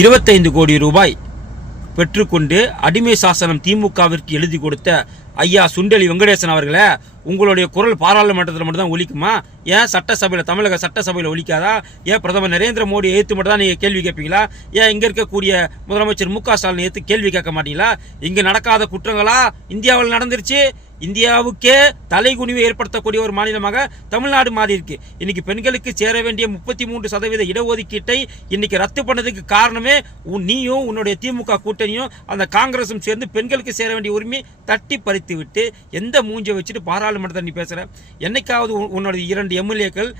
25 கோடி ரூபாய் பெற்றுக்கொண்டு அடிமை சாசனம் திமுகவிற்கு எழுதி கொடுத்த ஐயா சுண்டெலி வெங்கடேசன் அவர்களே, உங்களுடைய குரல் பாராளுமன்றத்தில் மட்டும் தான் ஒலிக்குமா? ஏன் சட்டசபையில், தமிழக சட்டசபையில் ஒலிக்காதா? ஏன் பிரதமர் நரேந்திர மோடி எதிர்த்து மட்டும் தான் நீங்கள் கேள்வி கேட்பீங்களா? ஏன் இங்கே இருக்கக்கூடிய முதலமைச்சர் மு க ஸ்டாலின் எதிர்த்து கேள்வி கேட்க மாட்டீங்களா? இங்கே நடக்காத குற்றங்களா இந்தியாவில் நடந்துருச்சு? இந்தியாவுக்கே தலைகுனிவை ஏற்படுத்தக்கூடிய ஒரு மாநிலமாக தமிழ்நாடு மாறி இருக்கு. இன்னைக்கு பெண்களுக்கு சேர வேண்டிய 33% இடஒதுக்கீட்டை இன்னைக்கு ரத்து பண்ணதுக்கு காரணமே நீயும் உன்னுடைய திமுக கூட்டணியும் அந்த காங்கிரஸும் சேர்ந்து பெண்களுக்கு சேர வேண்டிய உரிமை தட்டி பறித்து விட்டு எந்த மூஞ்சை வச்சுட்டு பாராளுமன்றத்தை நீ பேசுற? என்னைக்காவது உன்னுடைய 2 எம்எல்ஏக்கள்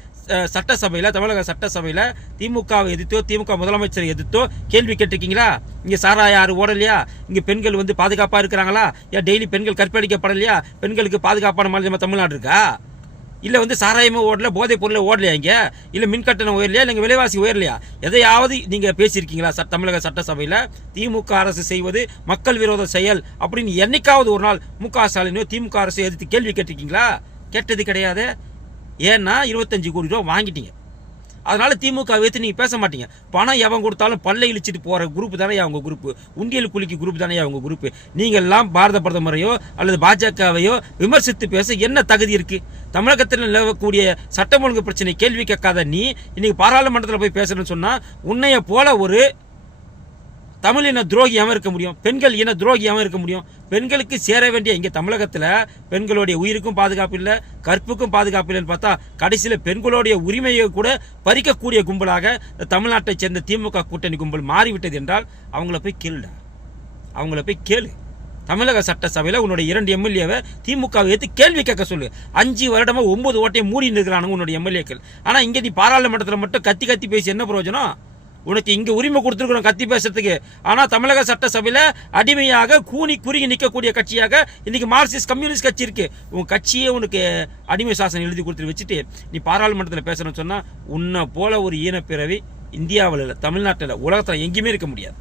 சட்டசபையில், தமிழக சட்டசபையில் திமுகவை எதிர்த்தோ திமுக முதலமைச்சரை எதிர்த்தோ கேள்வி கேட்டிருக்கீங்களா? இங்கே சாராய ஆறு ஓடலையா? இங்கே பெண்கள் பாதுகாப்பாக இருக்கிறாங்களா? ஏன் டெய்லி பெண்கள் கற்பழிக்கப்படலையா? பெண்களுக்கு பாதுகாப்பான மாநிலமாக தமிழ்நாடு இருக்கா? இல்லை சாராயமும் ஓடல, போதைப் பொருளை ஓடலையா? இங்கே இல்லை மின்கட்டணம் உயரலையா? இல்லை விலைவாசி உயரலையா? எதையாவது நீங்கள் பேசியிருக்கீங்களா? தமிழக சட்டசபையில் திமுக அரசு செய்வது மக்கள் விரோத செயல் அப்படின்னு என்னைக்காவது ஒரு நாள் மு க ஸ்டாலினோ திமுக அரசை எதிர்த்து கேள்வி கேட்டிருக்கீங்களா? கேட்டது கிடையாது. ஏன்னா 25 கோடி ரூபா வாங்கிட்டீங்க. அதனால திமுக வைத்து நீங்க பேச மாட்டீங்க. பணம் எவன் கொடுத்தாலும் பல்லை இழிச்சிட்டு போற குரூப் தானே அவங்க குரூப். உண்டியல் குலுக்கி குரூப் தானே அவங்க குரூப். நீங்க எல்லாம் பாரத பிரதமரையோ அல்லது பாஜகவையோ விமர்சித்து பேச என்ன தகுதி இருக்கு? தமிழகத்தில் நிலவக்கூடிய சட்டம் ஒழுங்கு பிரச்சனை கேள்வி கேட்காத நீ இன்னைக்கு பாராளுமன்றத்தில் போய் பேசணும்னு சொன்னா உன்னைய போல ஒரு தமிழ் இன துரோகியாம இருக்க முடியும்? பெண்கள் இன துரோகியாம இருக்க முடியும்? பெண்களுக்கு சேர வேண்டிய இங்க தமிழகத்தில் பெண்களுடைய உயிருக்கும் பாதுகாப்பு இல்லை, கற்புக்கும் பாதுகாப்பு இல்லைன்னு பார்த்தா கடைசியில் பெண்களுடைய உரிமையை கூட பறிக்கக்கூடிய கும்பலாக தமிழ்நாட்டை சேர்ந்த திமுக கூட்டணி கும்பல் மாறிவிட்டது என்றால் அவங்கள போய் கேளுடா, அவங்கள போய் கேளு. தமிழக சட்டசபையில் உன்னுடைய 2 எம்எல்ஏவை திமுக எடுத்து கேள்வி கேட்க சொல்லு. 5 வருடமா 9 ஓட்டையும் மூடி இருக்கிறானுங்க உன்னுடைய எம்எல்ஏக்கள். ஆனா இங்க நீ பாராளுமன்றத்தில் மட்டும் கத்தி கத்தி பேசி என்ன பிரயோஜனம்? உனக்கு இங்க உரிமை கொடுத்துருக்கணும் கத்தி பேசுறதுக்கு. ஆனா தமிழக சட்டசபையில அடிமையாக கூனி குறுகி நிற்கக்கூடிய கட்சியாக இன்னைக்கு மார்க்சிஸ்ட் கம்யூனிஸ்ட் கட்சி இருக்கு. உன் கட்சியே உனக்கு அடிமை சாசனம் எழுதி கொடுத்து வச்சுட்டு நீ பாராளுமன்றத்தில் பேசணும்னு சொன்னா உன்னை போல ஒரு ஈனப்பிறவி இந்தியாவில் இல்லை, தமிழ்நாட்டில், உலகத்தில் எங்கேயுமே இருக்க முடியாது.